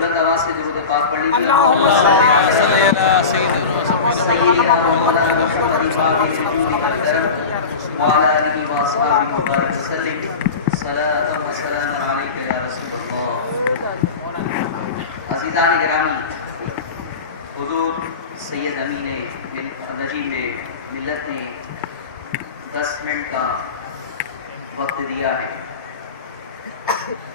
بلند آواز سے درود پاک پڑھ لیجیے. اللہم صلی علی سیدنا سیدنا مولانا محمد فاضل الجود والکرم وعلی آلہ واصحابہ مبارک وسلم صلاۃ و سلام علیک یا رسول اللہ. عزیزان گرامی، حضور سید امین نجیب ملت نے 10 منٹ کا وقت دیا ہے.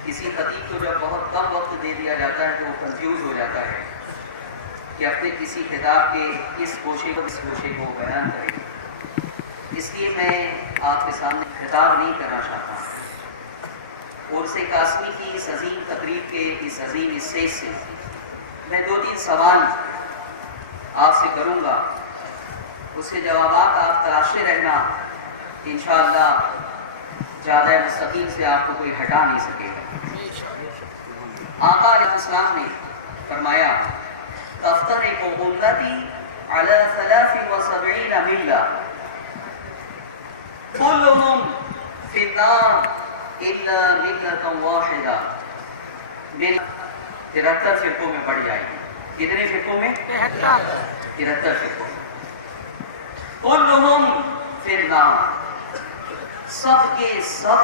کسی خطیب کو جب بہت کم وقت دے دیا جاتا ہے تو وہ کنفیوز ہو جاتا ہے کہ اپنے کسی خطاب کے اس گوشے کو بیان کرے. اس لیے میں آپ کے سامنے خطاب نہیں کرنا چاہتا. عرس قاسمی کی اس عظیم تقریب کے اس عظیم حصے سے میں 2-3 سوال آپ سے کروں گا. اس کے جوابات آپ تلاشتے رہنا. انشاءاللہ زیادہ مستقیم سے آپ کو کوئی ہٹا نہیں سکے گا. آقا علیہ السلام نے فرمایا تفترق امتی علی 73 ملہ کلہم فی النار الا ملۃ واحدہ. 73 فرقوں میں بڑھ جائے گی. کتنے فرقوں میں؟ 73 فرقوں میں. کلہم فی النار، سب کے سب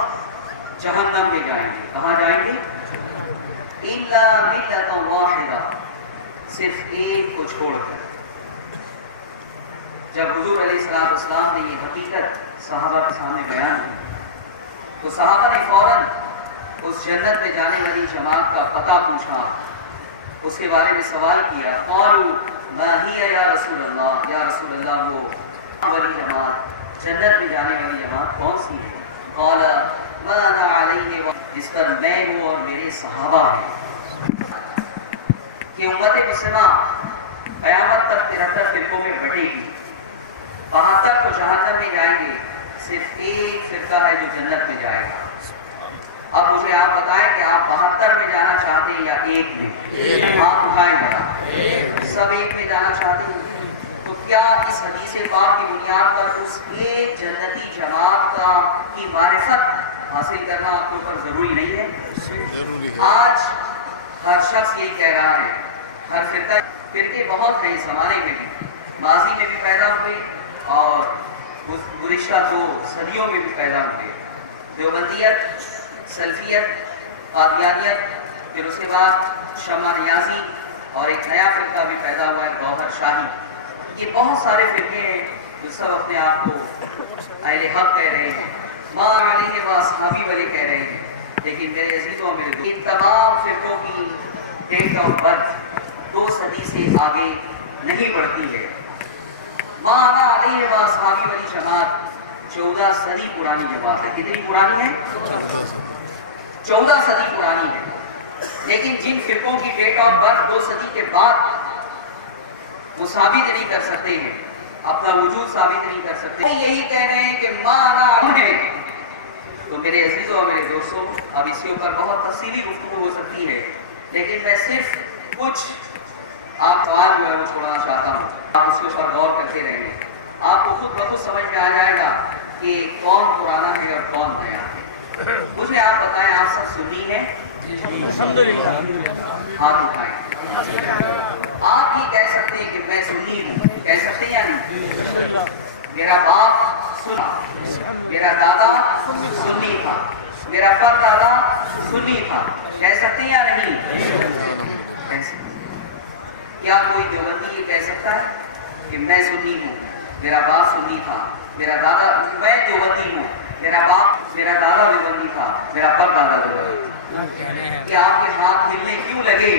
جہنم میں جائیں گے. کہاں جائیں گے؟ الا ملۃ واحدہ، صرف ایک کو چھوڑ کر. جب حضور علیہ السلام نے یہ حقیقت صحابہ کے سامنے بیان کی تو صحابہ نے فوراً اس جنت میں جانے والی جماعت کا پتہ پوچھا، اس کے بارے میں سوال کیا. قالوا ما ہی یا رسول اللہ، یا رسول اللہ وہ والی جماعت، جنت میں جانے والی جماعت کون سی ہے؟ قال ما انا علیہ، جس پر میں ہوں اور میرے صحابہ ہیں. کہ امت مسلمہ قیامت تک 73 فرقوں میں بٹے گی. 72 کو جہنم میں جائیں گے، صرف ایک فرقہ ہے جو جنت میں جائے گا. اب مجھے آپ بتائیں کہ آپ 72 میں جانا چاہتے ہیں یا ایک میں؟ آپ اٹھائیں بڑا. سب ایک میں جانا چاہتے ہیں. تو کیا اس حدیث پاک کی بنیاد پر اس ایک جنتی جماعت کی معرفت حاصل کرنا آپ کے اوپر ضروری نہیں ہے؟ آج ہر شخص یہی کہہ رہا ہے. ہر فرقے بہت ہیں اس زمانے میں بھی، ماضی میں بھی پیدا ہوئے اور گزشتہ 2 صدیوں میں بھی پیدا ہوئے. دیوبندیت، سلفیت، قادیانیت، پھر اس کے بعد شمع نیازی، اور ایک نیا فرقہ بھی پیدا ہوا ہے گوہر شاہی. یہ بہت سارے فرقے ہیں جو سب اپنے آپ کو اہل حق کہہ رہے ہیں، ما علیہ واصحابی والے کہہ رہے ہیں. لیکن میرے عزیزوں، میرے ان تمام فرقوں کی ڈیٹ آف برتھ 2 صدی سے آگے نہیں بڑھتی ہے. ما علیہ واصحابی والی جماعت 14 صدی پرانی جماعت ہے. کتنی پرانی ہے؟ 14 صدی پرانی ہے. لیکن جن فرقوں کی ڈیٹ آف برتھ 2 صدی کے بعد وہ ثابت نہیں کر سکتے ہیں، اپنا وجود ثابت نہیں کر سکتے، یہی کہہ رہے ہیں کہ مانا ہے. تو میرے عزیزوں اور میرے دوستوں، اب اس کے اوپر بہت تفصیلی گفتگو ہو سکتی ہے، لیکن میں صرف کچھ آپ سوال جو ہے وہ چھوڑنا چاہتا ہوں. آپ اس کے اوپر غور کرتے رہیں گے، آپ کو خود بخود سمجھ میں آ جائے گا کہ کون پرانا ہے اور کون نیا ہے. مجھے آپ بتائیں، آپ سب سنی ہیں؟ ہاتھ اٹھائیں. آپ یہ کہہ سکتے ہیں کہ میں سنی ہوں، کہہ سکتے ہیں یا نہیں؟ میرا باپ سنا، میرا دادا سنی تھا، میرا پردادا سنی تھا، کہہ سکتے ہیں یا نہیں؟ کیا کوئی دیوبندی یہ کہہ سکتا ہے کہ میں سنی ہوں، میرا باپ سنی تھا، میرا دادا، میں دیوبندی ہوں، میرا باپ میرا دادا دیوبندی تھا، میرا پردادا دیوبندی تھا؟ کیا آپ کے ہاتھ ہلنے کیوں لگے؟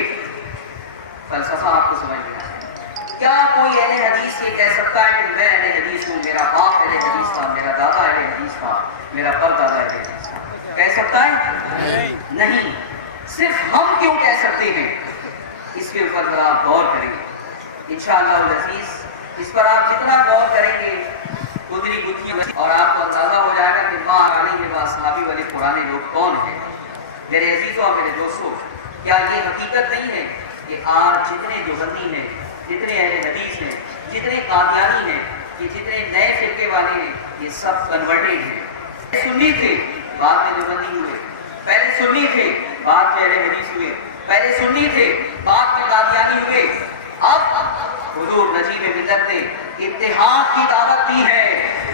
فلسفہ آپ کو سمجھ میں آیا. کیا کوئی اہل حدیث یہ کہہ سکتا ہے کہ میں اہل حدیث ہوں، میرا باپ اہل حدیث تھا، میرا دادا اہل حدیث تھا، میرا پردادا اہل حدیث تھا؟ کہہ سکتا ہے؟ نہیں. صرف ہم کیوں کہہ سکتے ہیں؟ اس کے اوپر ذرا آپ غور کریں گے انشاءاللہ العزیز. اس پر آپ جتنا غور کریں گے گدری گتھیاں اور آپ کو اندازہ ہو جائے گا کہ ما علیہ واصحابی والے پرانے لوگ کون ہیں. میرے عزیزوں اور میرے دوستوں، کیا یہ حقیقت نہیں ہے کہ آج جتنے دیوبندی ہیں، جتنے اہل حدیث ہیں، جتنے قادیانی ہیں، یہ جتنے نئے فرقے والے ہیں، یہ سب کنورٹڈ ہیں؟ سنی تھے، بعد میں دیوبندی ہوئے. پہلے سنی تھے، بعد میں اہل حدیث ہوئے. پہلے سنی تھے، بعد میں قادیانی ہوئے. اب حضور نجیب ملت نے اتحاد کی دعوت دی ہے.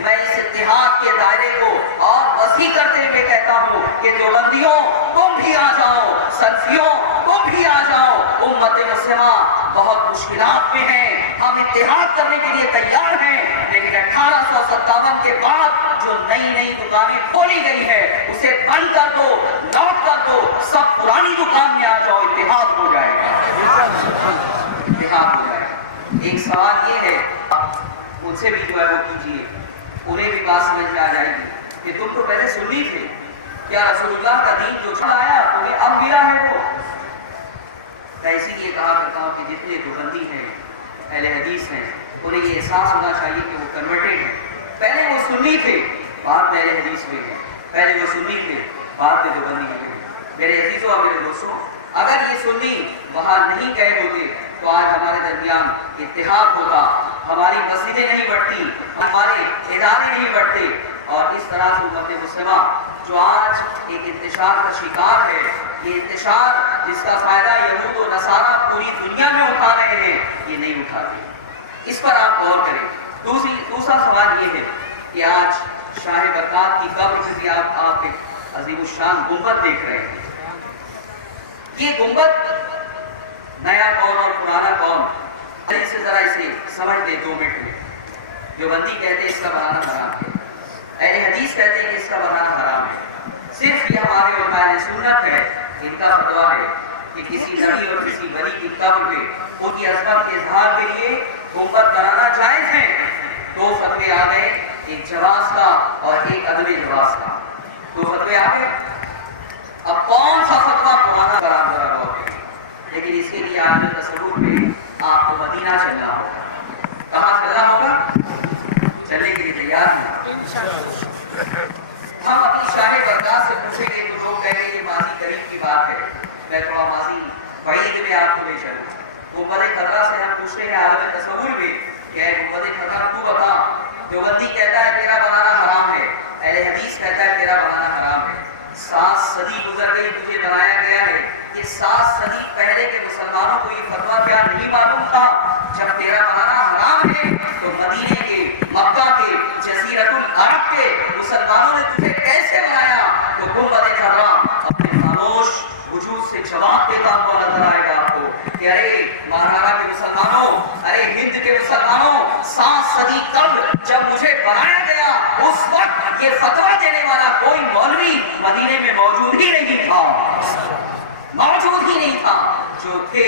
میں اس اتحاد کے دائرے کو اور وسیع کرتے ہوئے کہتا ہوں کہ دیوبندیوں تم بھی آ جاؤ، سلفیوں تم بھی آ جاؤ. امت مسلمہ بہت مشکلات میں ہیں، ہم اتحاد کرنے کے لیے تیار ہیں، لیکن 1857 کے بعد جو نئی دکانیں کھولی گئی ہے اسے بند کر دو، لاک کر دو، سب پرانی دکان میں آ جاؤ، اتحاد ہو جائے گا، اتحاد ہو جائے گا. ایک سوال یہ ہے، ان سے بھی جو ہے وہ کیجیے، انہیں بھی بات سمجھ میں آ جائے گی کہ تم تو پہلے سنی تھے، کیا رسول اللہ کا دین جو چلا آیا تمہیں اب ملا ہے وہ؟ میں اسی لیے کہا کرتا ہوں کہ جتنے دیوبندی ہیں، اہل حدیث ہیں، انہیں یہ احساس ہونا چاہیے کہ وہ کنورٹیڈ ہیں. پہلے وہ سنی تھے، بعد میں اہل حدیث ہوئے ہیں. پہلے وہ سنی تھے، بعد میں دیوبندی ہوئے ہیں. میرے عزیزوں اور میرے دوستوں، اگر یہ سنی وہاں نہیں گئے ہوتے تو آج ہمارے درمیان اتحاد ہوتا، ہماری مسجدیں نہیں بڑھتی، ہمارے ادارے نہیں بڑھتے. اور اس طرح سے امت مسلمہ جو آج ایک انتشار کا شکار ہے، یہ انتشار جس کا فائدہ یہود و نصارہ پوری دنیا میں اٹھا رہے ہیں، یہ نہیں اٹھاتے. اس پر آپ غور کریں. دوسرا سوال یہ ہے کہ آج شاہ برکات کی قبر میں بھی آپ ایک عظیم الشان گنبد دیکھ رہے ہیں. یہ گنبد نیا کون اور پرانا کون، اسے ذرا اسے سمجھ لے 2 منٹ میں. دیوبندی کہتے ہیں اس کا بنانا حرام ہے، اہل حدیث کہتے ہیں کہ اس کا بنانا حرام ہے. صرف یہ ہمارے علماء سنت ہے، ان کا فتویٰ ہے کہ کسی نبی اور کسی ولی کی قبر پہ ان کی عظمت کے اظہار کے لیے گنبد بنانا جائز ہے. 2 فتوے آ گئے، ایک جواز کا اور ایک عدم جواز کا. 2 فتوے آ گئے. اب کون سا فتویٰ پرانا پر آپ ذرا غور کریں. لیکن اس کے لیے آپ نے تصور میں آپ کو مدینہ چلنا ہوگا. کہاں چلنا ہوگا؟ چلنے کے لیے تیار ہیں؟ ہم اپنی شاہ برکات سے پوچھیں گے تو لوگ کہیں گے یہ ماضی قریب کی بات ہے. میں تھوڑا ماضی بعید میں آپ کو لے چلوں. گنبد خضرا سے ہم پوچھتے ہیں عالم تصور میں کہ اے گنبد خضرا تو بتا، دیوبندی کہتا ہے تیرا بنانا حرام ہے، اہل حدیث کہتا ہے تیرا بنانا حرام ہے. 7 صدی گزر گئی، تجھے بنایا گیا ہے. یہ 7 صدی پہلے کے مسلمانوں کو یہ فتویٰ کیا نہیں معلوم تھا؟ جب تیرا بنانا حرام ہے تو مدینے کے، مکہ کے، جزیرۃ العرب کے مسلمانوں نے تجھے کیسے بنایا؟ تو گنبد خضرا اپنے خاموش وجود سے جواب دیتا ہوا نظر آئے گا آپ کو کہ ارے مہارانا کے مسلمانوں، ارے ہند کے مسلمانوں، 7 صدی قبل جب مجھے بنایا گیا اس وقت یہ فتویٰ دینے والا کوئی مولوی مدینے میں موجود ہی نہیں تھا، موجود ہی نہیں تھا. جو تھے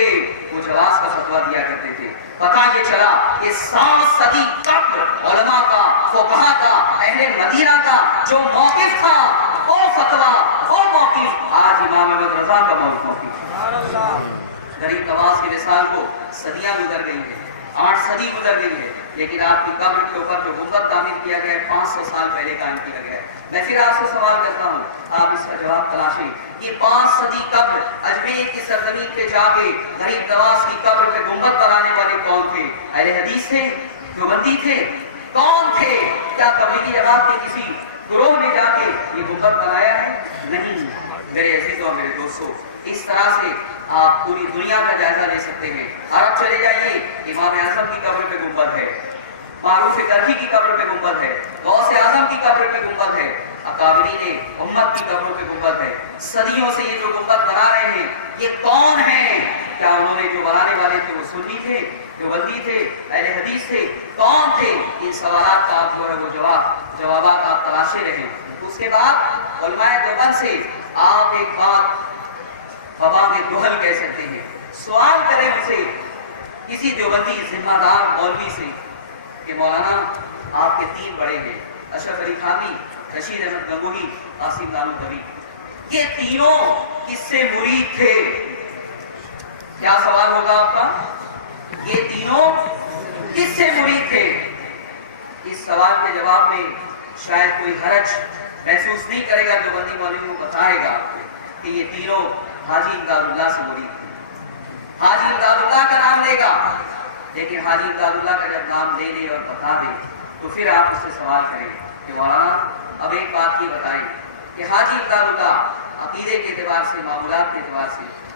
وہ جواز کا فتویٰ دیا کرتے تھے. پتہ یہ چلا کہ 7 صدی قبل علماء کا، فقہاء کا، اہل مدینہ کا جو موقف تھا، وہ فتویٰ، وہ موقف آج امام احمد رضا کا موقف ہے. غریب نواز کی مثال کو صدیاں گزر گئی ہیں، 8 صدی گزر گئی ہے، لیکن آپ کی قبر کے اوپر جو گنبد تعمیر کیا گیا ہے 500 سال پہلے قائم کیا گیا ہے. میں پھر آپ سے سوال کرتا ہوں، آپ اس کا جواب تلاشیں. یہ 5 صدی قبل اجمیر کی سرزمین پہ جا کے غریب نواز کی قبر پہ گنبد بنانے والے کون تھے؟ اہل حدیث تھے؟ دیوبندی تھے؟ کون تھے؟ کیا تبلیغی جماعت کے کسی گروہ نے جا کے یہ گنبد بنایا ہے؟ نہیں. میرے عزیزوں اور میرے دوستوں، اس طرح سے آپ پوری دنیا کا جائزہ لے سکتے ہیں. عرب چلے جائیے، امام اعظم کی قبر پہ گنبد ہے، معروف کرخی کی قبر پہ گنبد ہے، غوث اعظم کی قبر پہ گنبد ہے، اکابرین امت کی قبروں پہ گنبد ہے. صدیوں سے یہ جو گنبد بنا رہے ہیں یہ کون ہیں؟ کیا انہوں نے جو بنانے والے تھے وہ سنی تھے، دیوبندی تھے، اہل حدیث تھے، کون تھے؟ ان سوالات کا آپ جو ہے وہ جوابات آپ تلاشے رہیں. اس کے بعد علماء دیوبند سے آپ ایک بات فوا میں دہل کہہ سکتے ہیں. سوال کریں ان سے، کسی دیوبندی ذمہ دار مولوی سے کہ مولانا آپ کے 3 بڑے ہیں، اشرف علی تھانوی، رشید احمد گنگوہی، قاسم نانوتوی، یہ تینوں کس سے مرید تھے؟ کیا سوال ہوگا آپ کا؟ یہ تینوں کس سے مرید تھے؟ اس سوال کے جواب میں شاید کوئی حرج محسوس نہیں کرے گا. دیوبندی مولوی کو بتائے گا آپ کو کہ یہ تینوں حاجی امداد اللہ سے مرید تھے. حاجی امداد اللہ کا نام لے گا، لیکن حاجی امداد اللہ کا جب نام لے لے اور بتا دے تو پھر آپ اس سے سوال کریں کہ مولانا اب ایک بات یہ بتائیں کہ حاجی امداد اللہ عقیدے کے اعتبار سے، معمولات کے اعتبار سے